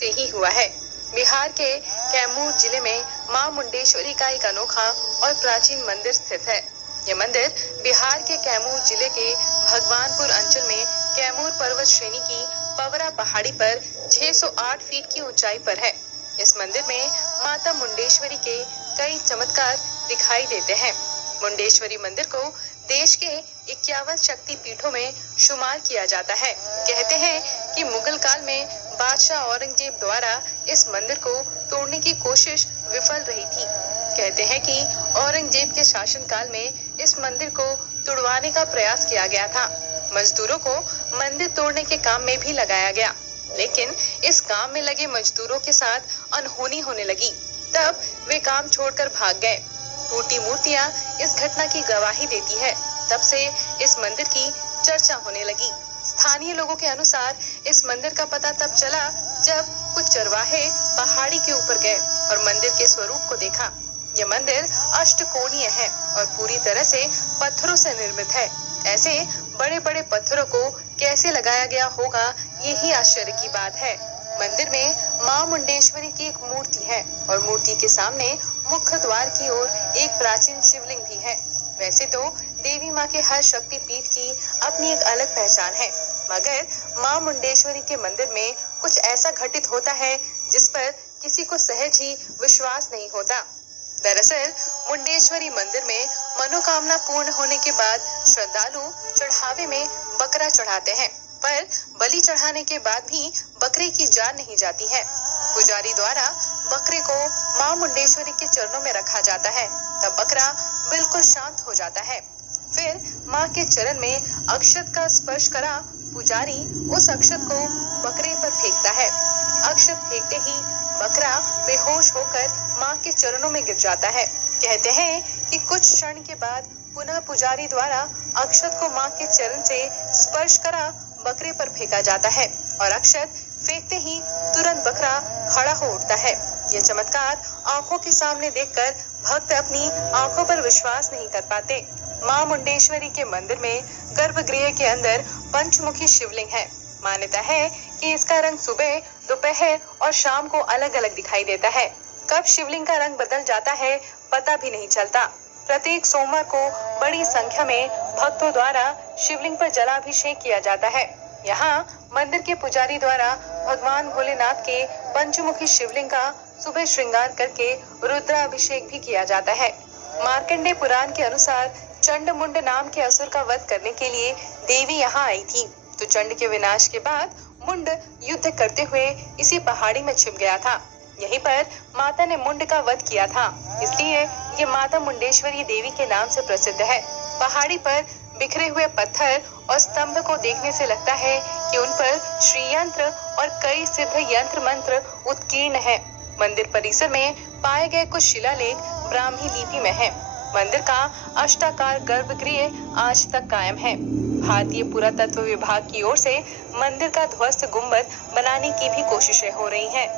से ही हुआ है। बिहार के कैमूर जिले में मां मुंडेश्वरी का एक अनोखा और प्राचीन मंदिर स्थित है। ये मंदिर बिहार के कैमूर जिले के भगवानपुर अंचल में कैमूर पर्वत श्रेणी की पवरा पहाड़ी पर 608 फीट की ऊंचाई पर है। इस मंदिर में माता मुंडेश्वरी के कई चमत्कार दिखाई देते हैं। मुंडेश्वरी मंदिर को देश के 51 शक्ति पीठों में शुमार किया जाता है। कहते हैं कि मुगल काल में बादशाह औरंगजेब द्वारा इस मंदिर को तोड़ने की कोशिश विफल रही थी। कहते हैं कि औरंगजेब के शासनकाल में इस मंदिर को तुड़वाने का प्रयास किया गया था। मजदूरों को मंदिर तोड़ने के काम में भी लगाया गया, लेकिन इस काम में लगे मजदूरों के साथ अनहोनी होने लगी। तब वे काम छोड़कर भाग गए। टूटी मूर्तियां इस घटना की गवाही देती है। तब से इस मंदिर की चर्चा होने लगी। स्थानीय लोगों के अनुसार इस मंदिर का पता तब चला जब कुछ चरवाहे पहाड़ी के ऊपर गए और मंदिर के स्वरूप को देखा। यह मंदिर अष्टकोणीय है और पूरी तरह से पत्थरों से निर्मित है। ऐसे बड़े बड़े पत्थरों को कैसे लगाया गया होगा, यही आश्चर्य की बात है। मंदिर में मां मुंडेश्वरी की एक मूर्ति है और मूर्ति के सामने मुख्य द्वार की ओर एक प्राचीन शिवलिंग भी है। वैसे तो देवी मां के हर शक्ति पीठ की अपनी एक अलग पहचान है, मगर मां मुंडेश्वरी के मंदिर में कुछ ऐसा घटित होता है जिस पर किसी को सहज ही विश्वास नहीं होता। दरअसल मुंडेश्वरी मंदिर में मनोकामना पूर्ण होने के बाद श्रद्धालु चढ़ावे में बकरा चढ़ाते हैं, पर बलि चढ़ाने के बाद भी बकरे की जान नहीं जाती है। पुजारी द्वारा बकरे को मां मुंडेश्वरी के चरणों में रखा जाता है, तब बकरा बिल्कुल शांत हो जाता है। फिर मां के चरण में अक्षत का स्पर्श करा पुजारी उस अक्षत को बकरे पर फेंकता है। अक्षत फेंकते ही बकरा बेहोश होकर मां के चरणों में गिर जाता है। कहते हैं कि कुछ क्षण के बाद पुनः पुजारी द्वारा अक्षत को मां के चरण से स्पर्श करा बकरे पर फेंका जाता है और अक्षत फेंकते ही तुरंत बकरा खड़ा हो उठता है। यह चमत्कार आंखों के सामने देखकर भक्त अपनी आंखों पर विश्वास नहीं कर पाते। मां मुंडेश्वरी के मंदिर में गर्भगृह के अंदर पंचमुखी शिवलिंग है। मान्यता है कि इसका रंग सुबह, दोपहर और शाम को अलग अलग दिखाई देता है। कब शिवलिंग का रंग बदल जाता है पता भी नहीं चलता। प्रत्येक सोमवार को बड़ी संख्या में भक्तों द्वारा शिवलिंग पर जलाभिषेक किया जाता है। यहाँ मंदिर के पुजारी द्वारा भगवान भोलेनाथ के पंचमुखी शिवलिंग का सुबह श्रृंगार करके रुद्राभिषेक भी किया जाता है। मार्कंडेय पुराण के अनुसार चंड मुंड नाम के असुर का वध करने के लिए देवी यहाँ आई थी, तो चंड के विनाश के बाद मुंड युद्ध करते हुए इसी पहाड़ी में छिप गया था। यहीं पर माता ने मुंड का वध किया था, इसलिए ये माता मुंडेश्वरी देवी के नाम से प्रसिद्ध है। पहाड़ी पर बिखरे हुए पत्थर और स्तंभ को देखने से लगता है कि उन पर श्रीयंत्र और कई सिद्ध यंत्र मंत्र उत्कीर्ण है। मंदिर परिसर में पाए गए कुछ शिलालेख ब्राह्मी लिपि में है। मंदिर का अष्टाकार गर्भगृह आज तक कायम है। भारतीय पुरातत्व विभाग की ओर से मंदिर का ध्वस्त गुंबद बनाने की भी कोशिशें हो रही हैं।